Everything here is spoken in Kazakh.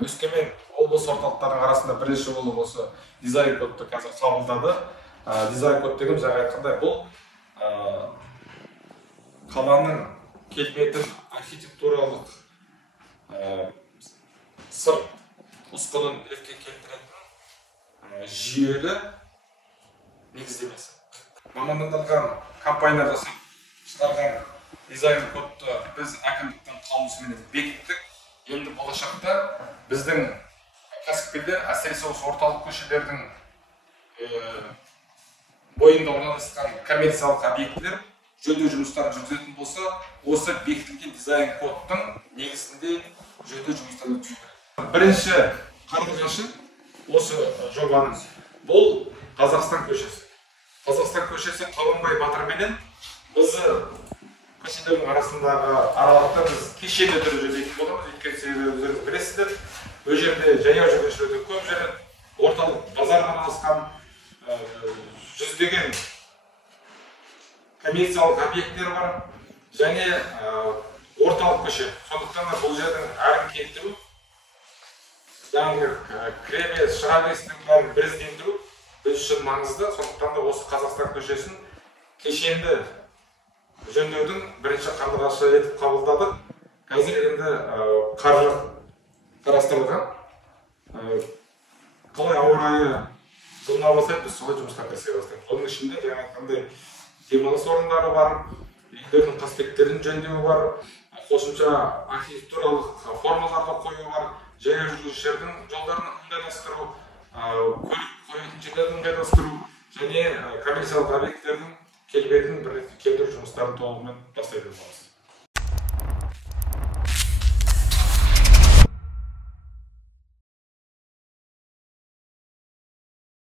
Өскемен облыс орталықтарының арасында бірінші болып осы дизайн кодты қазір қабылдады. Дизайн код деген жаңа айтқандай бұл қаланың келбетін архитектуралық сырт ұсқынын ретке келтіретін жүйелі негіздемесі. Мамандандырылған компания жасап шығарған дизайн кодты біз әкімдіктің қаулысымен бекіттік. Енді болашақта біздің кәсіпкерлер, әсіресе осы орталық көшелердің бойында орналасқан коммерциялық объектілер жөндеу жұмыстарын жүргізетін болса, осы бекітілген дизайн кодтың негізінде жөндеу жұмыстарын жүргізеді. Бірінші қарлығашы осы жобаның бұл Қазақстан көшесі. Қазақстан көшесі Қабанбай Батырменен бізді көшелердің арасындағы аралықта біз кешенді түрде жөндейтін боламыз. Өйткені себебі өздеріңіз білесіздер, бұл жерде жаяу жүргіншілер көп жүреді, орталық базарға орналасқан жүздеген коммерциялық объекттер бар және орталық көше. Сондықтан да бұл жердің әрін келтіру, яғни кіре шыға берістің бәрін біріздендіру біз үшін маңызды. Сондықтан да осы Қазақстан көшесін кешенді жөндеудің бірінші қарлығашы етіп қабылдадық. Қазір енді қаржы қарастырылған. Қалай ауа райы жылына бастайды, біз солай жұмысқа кірісе бастаймыз. Оның ішінде жаңа айтқандай демалыс орындары бар, үйлердің қасбеттерін жөндеу бар, қосымша архитектуралық формаларды қою бар, жаяу жүргіншілердің жолдарын ыңғайластыру, көлік қоятын жерлерді ыңғайластыру және коммерциялық объекттердің келбетін бір келтіру жұмыстарын толығымен бастайтын боламыз.